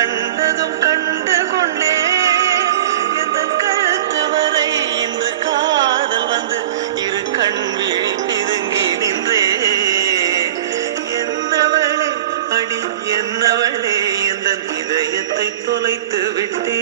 கண்டதும் கண்டு கொண்டே இந்த கழுத்து வரை இன்று காதல் வந்து இரு கண் விழி பிதுங்கி நின்றே. என்னவளே அடி என்னவளே இந்த இதயத்தை தொலைத்து விட்டே.